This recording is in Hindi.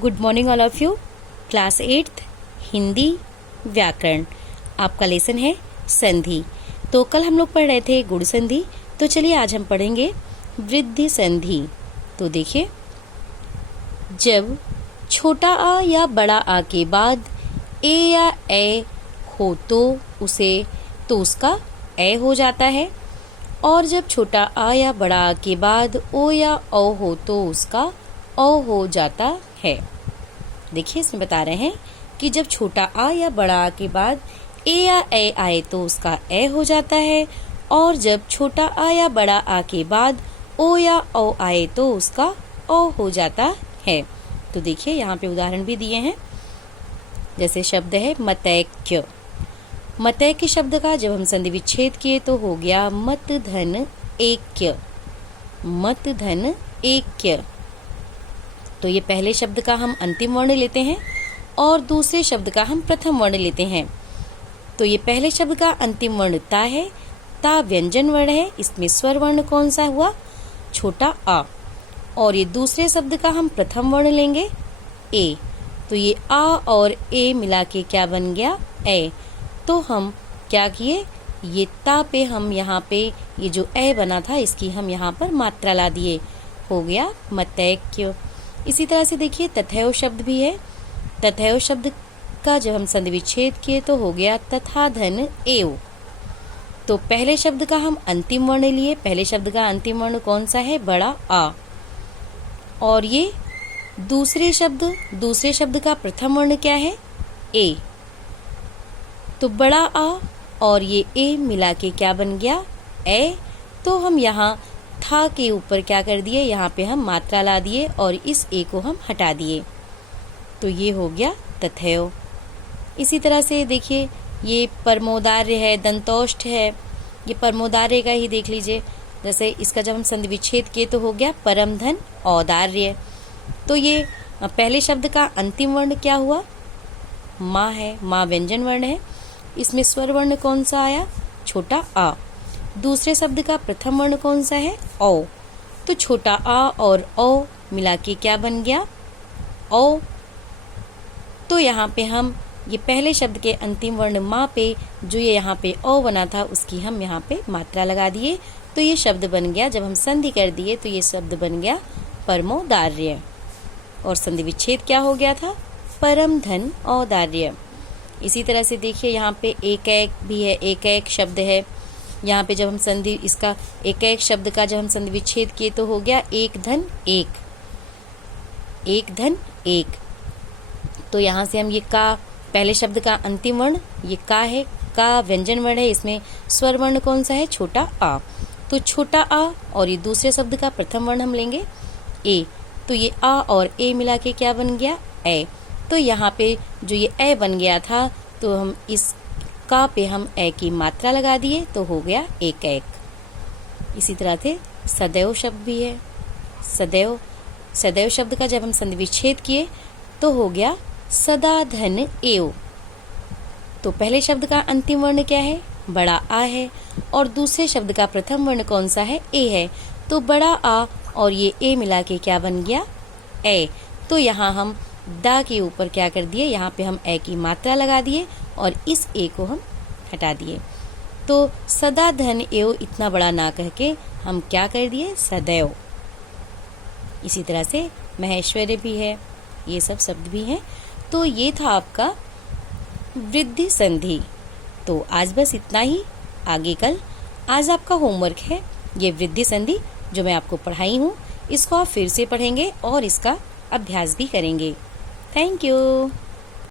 Good morning all of you. Class 8th Hindi व्याकरण, आपका लेसन है संधि। तो कल हम लोग पढ़ रहे थे गुण संधि, तो चलिए आज हम पढ़ेंगे वृद्धि संधि। तो देखिए, जब छोटा आ या बड़ा आ के बाद ए या ए हो तो उसका ए हो जाता है, और जब छोटा आ या बड़ा आ के बाद ओ या औ हो तो उसका औ हो जाता है। देखिए, इसमें बता रहे हैं कि जब छोटा आ या बड़ा आ के बाद ए या ए आए तो उसका ए हो जाता है, और जब छोटा आ या बड़ा आ के बाद ओ या औ आए तो उसका औ हो जाता है। तो देखिए, यहाँ पे उदाहरण भी दिए हैं। जैसे शब्द है मतैक्य। मतैक्य शब्द का जब हम संधि विच्छेद किए तो हो गया मत धन ऐक्य। मत धन ऐक्य। तो ये पहले शब्द का हम अंतिम वर्ण लेते हैं और दूसरे शब्द का हम प्रथम वर्ण लेते हैं। तो ये पहले शब्द का अंतिम वर्ण ता है। ता व्यंजन वर्ण है, इसमें स्वर वर्ण कौन सा हुआ? छोटा आ। और ये दूसरे शब्द का हम प्रथम वर्ण लेंगे ए। तो ये आ और ए मिला के क्या बन गया? ए। तो हम क्या किए, ये ता पे हम यहाँ पे ये जो ए बना था इसकी हम यहाँ पर मात्रा ला दिए, हो गया मतैक्य। इसी तरह से देखिए, तथैव शब्द भी है। तथैव शब्द का जब हम संधि विच्छेद किए तो हो गया तथा धन एव। तो पहले शब्द का हम अंतिम वर्ण लिए। पहले शब्द का अंतिम वर्ण कौन सा है? बड़ा आ। और ये दूसरे शब्द का प्रथम वर्ण क्या है? ए। तो बड़ा आ और ये ए मिला के क्या बन गया? ए। तो हम यहाँ था के ऊपर क्या कर दिए, यहाँ पे हम मात्रा ला दिए और इस ए को हम हटा दिए। तो ये हो गया तथैव। इसी तरह से देखिए, ये परमोदार्य है, दंतोष्ठ है। ये परमोदार्य का ही देख लीजिए। जैसे इसका जब हम संधि विच्छेद किए तो हो गया परम धन औदार्य। तो ये पहले शब्द का अंतिम वर्ण क्या हुआ? माँ है। माँ व्यंजन वर्ण है, इसमें स्वर वर्ण कौन सा आया? छोटा आ। दूसरे शब्द का प्रथम वर्ण कौन सा है? औ। तो छोटा आ और औ मिला के क्या बन गया? औ। तो यहाँ पे हम ये पहले शब्द के अंतिम वर्ण माँ पे जो ये यहाँ पे औ बना था उसकी हम यहाँ पे मात्रा लगा दिए, तो ये शब्द बन गया। जब हम संधि कर दिए तो ये शब्द बन गया परमोदार्य। और संधि विच्छेद क्या हो गया था? परम धन औदार्य। इसी तरह से देखिए, यहाँ पे एक एक भी है, एक एक शब्द है। यहाँ पे जब हम संधि इसका एक एक शब्द का जब हम संधि विच्छेद किए तो हो गया एक धन एक। एक धन एक। तो यहाँ से हम ये का, पहले शब्द का अंतिम वर्ण ये का है। का व्यंजन वर्ण है, इसमें स्वर वर्ण कौन सा है? छोटा आ। तो छोटा आ और ये दूसरे शब्द का प्रथम वर्ण हम लेंगे ए। तो ये आ और ए मिला के क्या बन गया? ए। तो यहाँ पे जो ये ए बन गया था तो हम इस का पे हम ए की मात्रा लगा दिए, तो हो गया एक एक। इसी तरह से सदैव शब्द भी है। सदैव। सदैव शब्द का जब हम संधि विच्छेद किए तो हो गया सदा धन एव। तो पहले शब्द का अंतिम वर्ण क्या है? बड़ा आ है, और दूसरे शब्द का प्रथम वर्ण कौन सा है? ए है। तो बड़ा आ और ये ए मिला के क्या बन गया? ए। तो यहाँ हम दा के ऊपर क्या कर दिए, यहाँ पे हम ए की मात्रा लगा दिए और इस ए को हम हटा दिए। तो सदा धन एव इतना बड़ा ना कह के हम क्या कर दिए? सदैव। इसी तरह से महेश्वरी भी है, ये सब शब्द भी हैं। तो ये था आपका वृद्धि संधि। तो आज बस इतना ही। आगे कल आज आपका होमवर्क है ये वृद्धि संधि जो मैं आपको पढ़ाई हूँ, इसको आप फिर से पढ़ेंगे और इसका अभ्यास भी करेंगे। Thank you.